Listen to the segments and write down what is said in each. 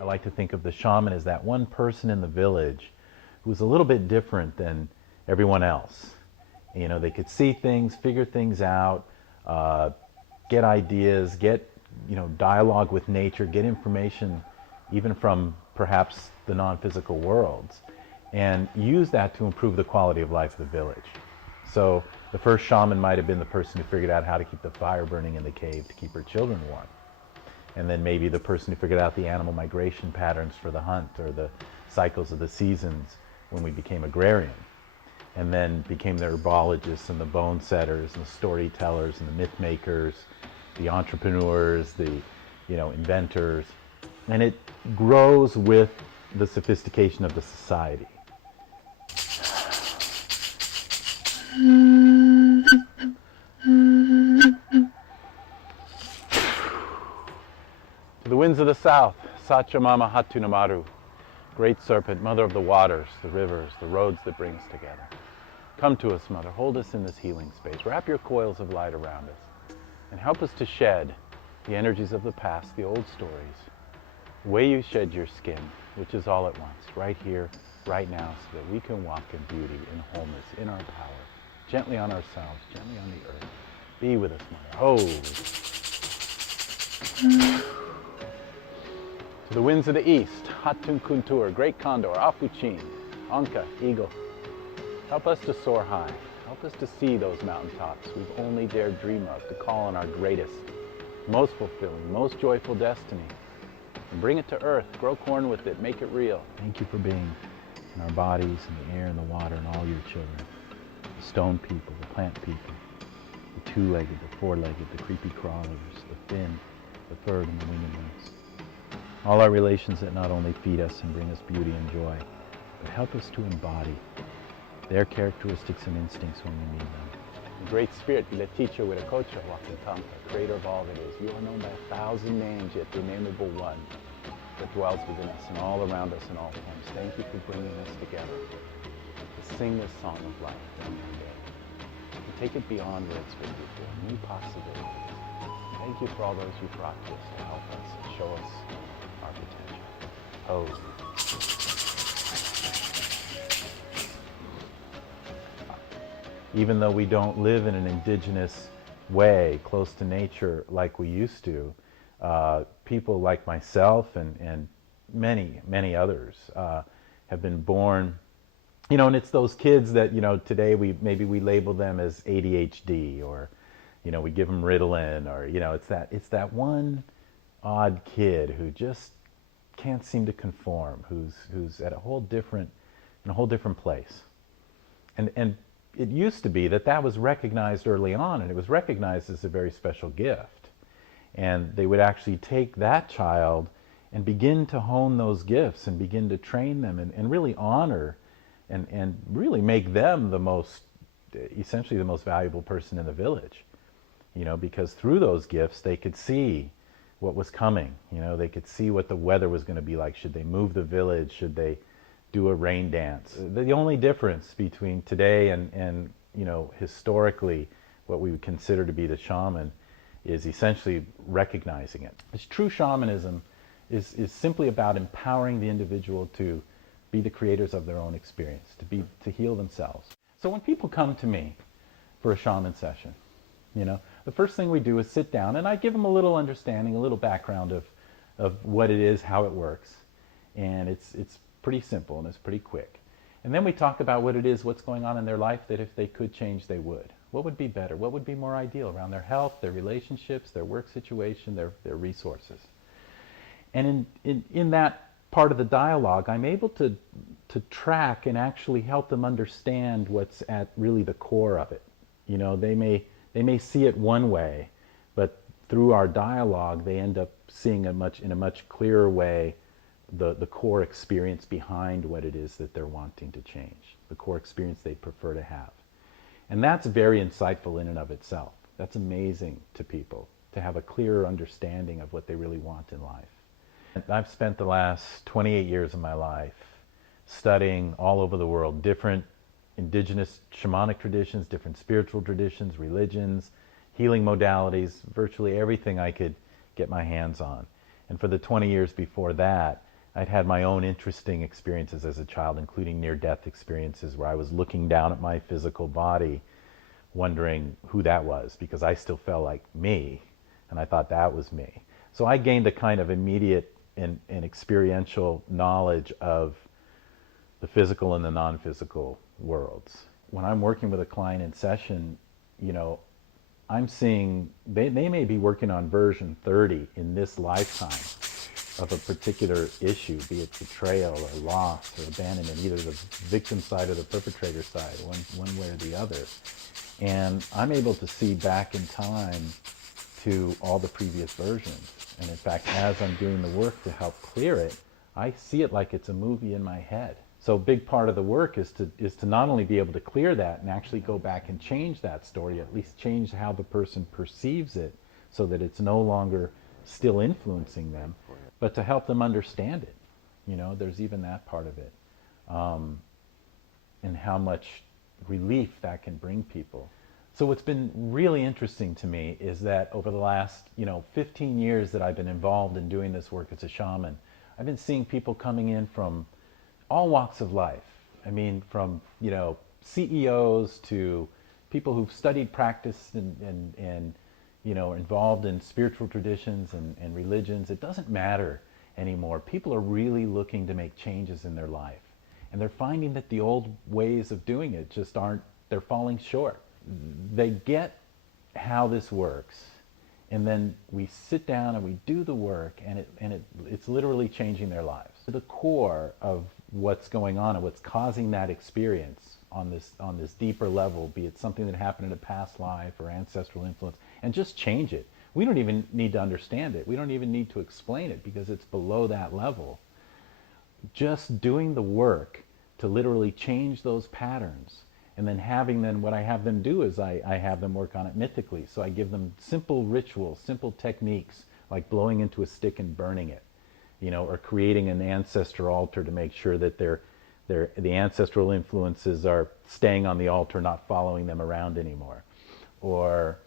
I like to think of the shaman as that one person in the village who's a little bit different than everyone else. You know, they could see things, figure things out, get ideas, get, dialogue with nature, get information even from perhaps the non-physical worlds, and use that to improve the quality of life of the village. So the first shaman might have been the person who figured out how to keep the fire burning in the cave to keep her children warm. And then maybe the person who figured out the animal migration patterns for the hunt, or the cycles of the seasons when we became agrarian. And then became the herbologists and the bone setters and the storytellers and the myth makers, the entrepreneurs, the inventors. And it grows with the sophistication of the society. To the winds of the south, Sachamama Hatunamaru, great serpent, mother of the waters, the rivers, the roads that bring us together. Come to us, Mother, hold us in this healing space. Wrap your coils of light around us and help us to shed the energies of the past, the old stories, the way you shed your skin, which is all at once, right here, right now, so that we can walk in beauty, in wholeness, in our power, gently on ourselves, gently on the earth. Be with us, Mother. Ho! To the winds of the east, Hatun Kuntur, great condor, Apuchin, Anka, eagle. Help us to soar high. Help us to see those mountaintops we've only dared dream of, to call on our greatest, most fulfilling, most joyful destiny. And bring it to earth, grow corn with it, make it real. Thank you for being in our bodies, in the air, in the water, and all your children. The stone people, the plant people, the two-legged, the four-legged, the creepy crawlers, the fin, the furred, and the winged ones. All our relations that not only feed us and bring us beauty and joy, but help us to embody their characteristics and instincts when we need them. The Great Spirit, Vileticha Wiracocha, Wakantanka, creator of all that is. You are known by 1,000 names, yet the nameable one that dwells within us and all around us in all forms. Thank you for bringing us together to sing this song of life one more day, to take it beyond where it's been before, new possibilities. Thank you for all those you've brought to us to help us and show us our potential. Oh. Even though we don't live in an indigenous way, close to nature like we used to, people like myself and many, many others have been born, and it's those kids that, today maybe we label them as ADHD, or, we give them Ritalin, or, it's that one odd kid who just can't seem to conform, who's at in a whole different place. And it used to be that was recognized early on, and it was recognized as a very special gift. And they would actually take that child and begin to hone those gifts and begin to train them and really honor and really make them essentially the most valuable person in the village. Because through those gifts they could see what was coming. They could see what the weather was going to be like. Should they move the village? Should they do a rain dance? The only difference between today and historically what we would consider to be the shaman is essentially recognizing it. This true shamanism is simply about empowering the individual to be the creators of their own experience, to heal themselves. So when people come to me for a shaman session, the first thing we do is sit down and I give them a little understanding, a little background of what it is, how it works. And it's pretty simple and it's pretty quick. And then we talk about what it is, what's going on in their life that if they could change, they would. What would be better? What would be more ideal around their health, their relationships, their work situation, their resources? And in that part of the dialogue, I'm able to track and actually help them understand what's at really the core of it. They may see it one way, but through our dialogue, they end up seeing in a much clearer way the core experience behind what it is that they're wanting to change, the core experience they prefer to have. And that's very insightful in and of itself. That's amazing to people, to have a clearer understanding of what they really want in life. And I've spent the last 28 years of my life studying all over the world, different indigenous shamanic traditions, different spiritual traditions, religions, healing modalities, virtually everything I could get my hands on. And for the 20 years before that, I'd had my own interesting experiences as a child, including near-death experiences where I was looking down at my physical body, wondering who that was, because I still felt like me, and I thought that was me. So I gained a kind of immediate and experiential knowledge of the physical and the non-physical worlds. When I'm working with a client in session, you know, I'm seeing they may be working on version 30 in this lifetime of a particular issue, be it betrayal or loss or abandonment, either the victim side or the perpetrator side, one way or the other. And I'm able to see back in time to all the previous versions. And in fact, as I'm doing the work to help clear it, I see it like it's a movie in my head. So a big part of the work is to not only be able to clear that and actually go back and change that story, at least change how the person perceives it so that it's no longer still influencing them, but to help them understand it. You know, there's even that part of it. And how much relief that can bring people. So what's been really interesting to me is that over the last, 15 years that I've been involved in doing this work as a shaman, I've been seeing people coming in from all walks of life. I mean, from, CEOs to people who've studied practice and involved in spiritual traditions and religions. It doesn't matter anymore. People are really looking to make changes in their life. And they're finding that the old ways of doing it just aren't, they're falling short. They get how this works, and then we sit down and we do the work, and it's literally changing their lives. The core of what's going on and what's causing that experience on this deeper level, be it something that happened in a past life or ancestral influence, and just change it. We don't even need to understand it. We don't even need to explain it because it's below that level. Just doing the work to literally change those patterns, and then having them, what I have them do is I have them work on it mythically. So I give them simple rituals, simple techniques, like blowing into a stick and burning it, or creating an ancestor altar to make sure that the ancestral influences are staying on the altar, not following them around anymore. Or,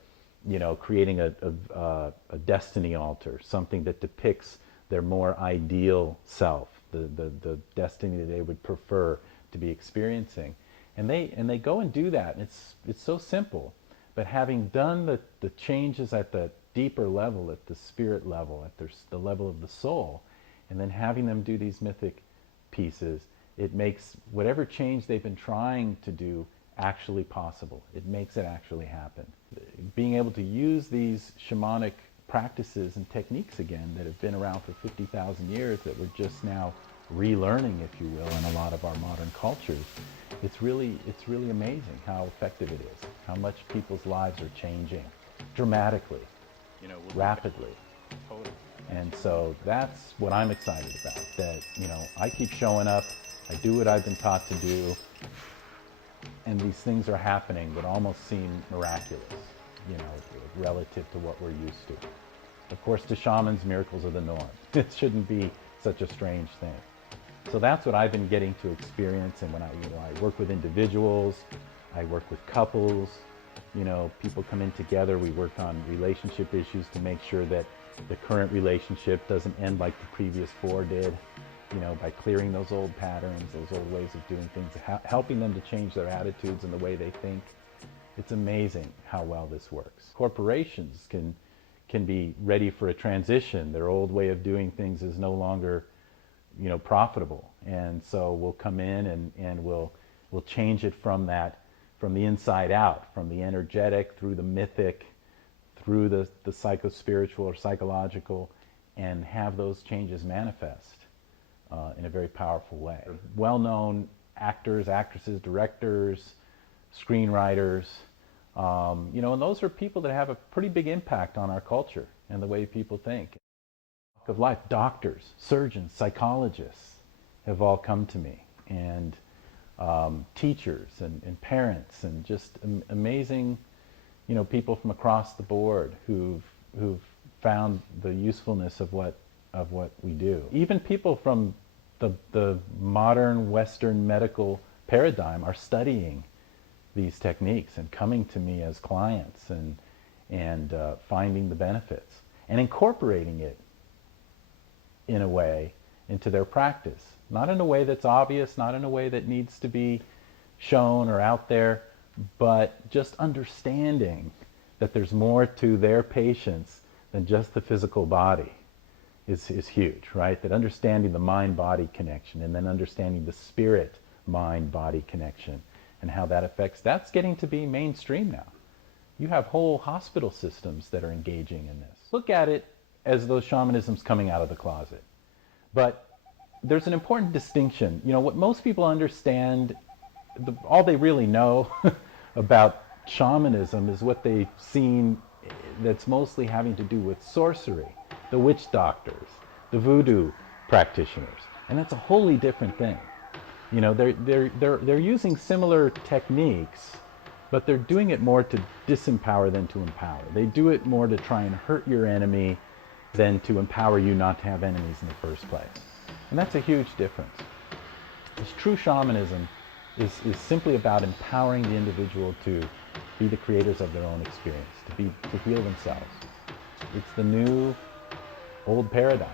creating a destiny altar, something that depicts their more ideal self, the destiny that they would prefer to be experiencing. And they go and do that, and it's so simple. But having done the changes at the deeper level, at the spirit level, at the level of the soul, and then having them do these mythic pieces, it makes whatever change they've been trying to do actually possible. It makes it actually happen. Being able to use these shamanic practices and techniques again that have been around for 50,000 years that we're just now relearning, if you will, in a lot of our modern cultures, it's really amazing how effective it is, how much people's lives are changing dramatically, rapidly. Totally. And so that's what I'm excited about, that, I keep showing up, I do what I've been taught to do, and these things are happening that almost seem miraculous, relative to what we're used to. Of course, to shamans, miracles are the norm. It shouldn't be such a strange thing. So that's what I've been getting to experience. And when I work with individuals, I work with couples, people come in together, we work on relationship issues to make sure that the current relationship doesn't end like the previous four did, by clearing those old patterns, those old ways of doing things, helping them to change their attitudes and the way they think. It's amazing how well this works. Corporations can be ready for a transition. Their old way of doing things is no longer, profitable. And so we'll come in and we'll change it from the inside out, from the energetic through the mythic, through the psycho-spiritual or psychological, and have those changes manifest in a very powerful way. Well-known actors, actresses, directors, screenwriters, and those are people that have a pretty big impact on our culture and the way people think. Of life, doctors, surgeons, psychologists have all come to me, and teachers and parents, and just amazing, people from across the board who've found the usefulness of what we do. Even people from the modern Western medical paradigm are studying these techniques and coming to me as clients and finding the benefits and incorporating it in a way into their practice. Not in a way that's obvious, not in a way that needs to be shown or out there, but just understanding that there's more to their patients than just the physical body is huge, right? That understanding the mind-body connection and then understanding the spirit-mind-body connection and how that affects, that's getting to be mainstream now. You have whole hospital systems that are engaging in this. Look at it as though shamanism's coming out of the closet. But there's an important distinction. You know, what most people understand, all they really know about shamanism is what they've seen that's mostly having to do with sorcery, the witch doctors, the voodoo practitioners. And that's a wholly different thing. You know, they're using similar techniques, but they're doing it more to disempower than to empower. They do it more to try and hurt your enemy than to empower you not to have enemies in the first place. And that's a huge difference. This true shamanism is simply about empowering the individual to be the creators of their own experience, to heal themselves. It's the new old paradigm.